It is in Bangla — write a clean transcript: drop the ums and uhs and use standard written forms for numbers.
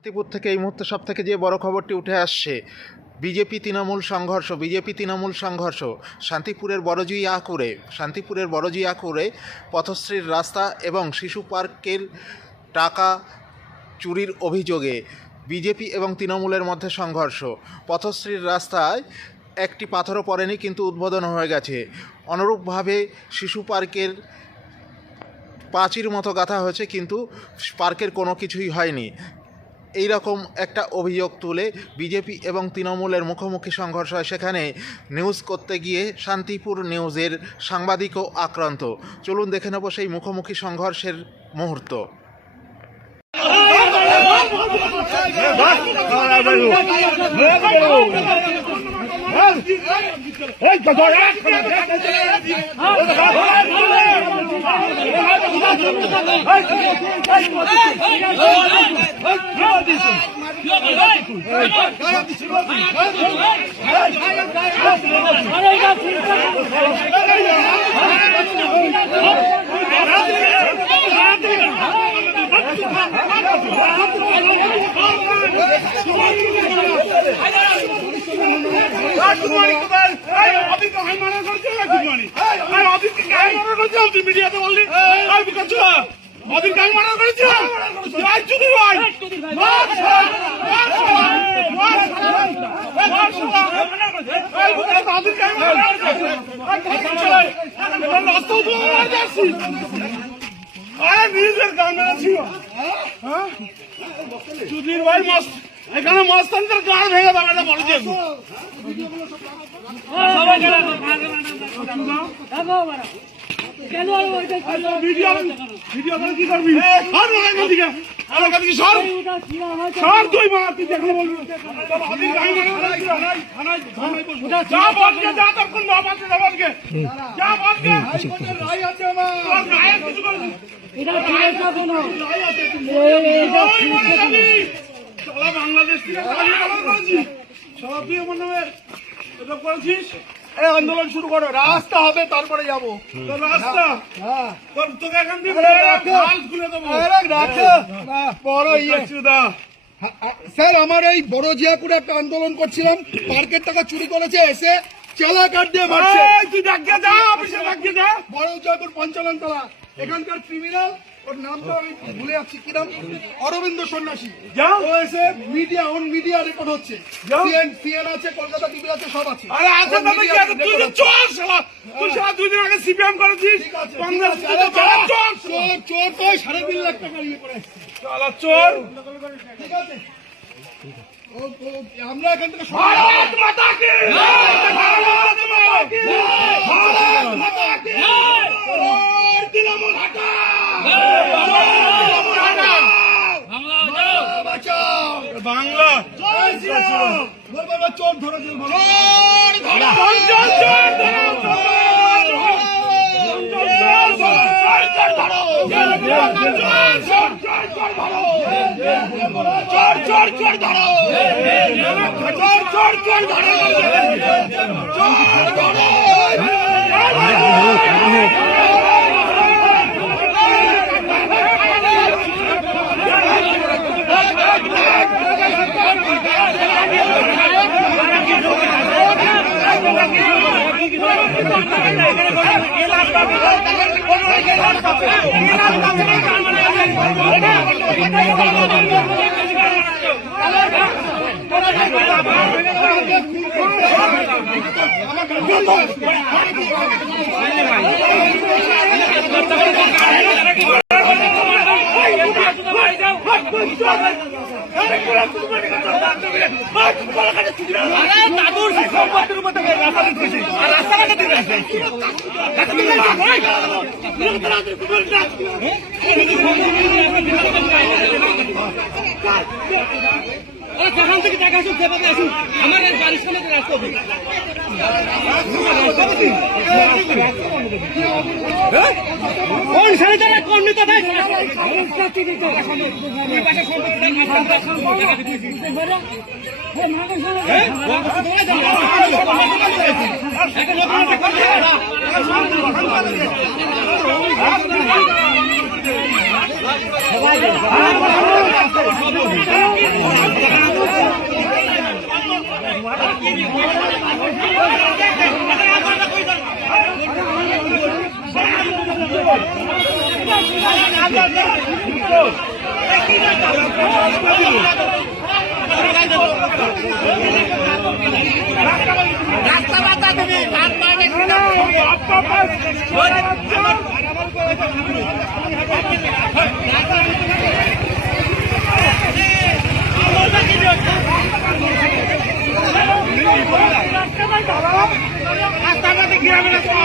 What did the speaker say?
শান্তিপুর থেকে এই মুহূর্তে সবথেকে যে বড় খবরটি উঠে আসছে, বিজেপি তৃণমূল সংঘর্ষ শান্তিপুরের বড়জিয়াকুরে পথশ্রীর রাস্তা এবং শিশু পার্কের টাকা চুরির অভিযোগে বিজেপি এবং তৃণমূলের মধ্যে সংঘর্ষ। পথশ্রীর রাস্তায় একটি পাথরও পড়েনি, কিন্তু উদ্বোধন হয়ে গেছে। অনুরূপভাবে শিশু পার্কের পাঁচির মতো গাঁথা হয়েছে, কিন্তু পার্কের কোনো কিছুই হয়নি। এই রকম একটা অভিযোগ তুলে বিজেপি এবং তৃণমূলের মুখোমুখি সংঘর্ষ হয়। সেখানে নিউজ করতে গিয়ে শান্তিপুর নিউজের সাংবাদিকও আক্রান্ত। চলুন দেখে নেব সেই মুখোমুখি সংঘর্ষের মুহূর্ত। এখানে মস্তানদের গান ভেঙে দেবে না বড় দিয়ে বাংলাদেশ থেকে করেছিস। এই আন্দোলন শুরু করো, রাস্তা হবে তারপরে যাবো। রাস্তা তোকে এখান থেকে খুলে দেবো। স্যার, আমার এই বড় জিয়াপুরে একটা আন্দোলন করছিলাম, পার্কের টাকা চুরি করেছে, এসে চেলা কাট দিয়ে মারছে। তুই ডাকিয়ে যা, অফিসে ডাকিয়ে যা। বড় জয়পুর পঞ্চালনতলা, এখানকার ক্রিমিনাল, ওর নামটা আমি ভুলে যাচ্ছি, কি নাম, অরবিন্দ সন্ন্যাসী। ও এসে মিডিয়া রেকর্ড হচ্ছে, সিএন আছে, কলকাতা টিভি আছে, সব আছে। আরে আছে না, তুই চোর শালা, তুই শালা 2 দিন আগে সিপিএম করেছিস। চোর কই 3.5 লাখ টাকা নিয়ে করে শালা চোর। ঠিক আছে, আমরা এখান থেকে ভারত মাতা কি তৃণমূল হাটা, বাংলা চোর ধরো, সেখান থেকে টাকা আসুন, সেভাবে আসুন, আমার বাড়ির সামনে রাস্তা হবে। কোন সারিদারা কোন নেতা দেয় সবাই রাস্তা বাতা তুমি রাস্তাটাতে গ্রামে রাস্তা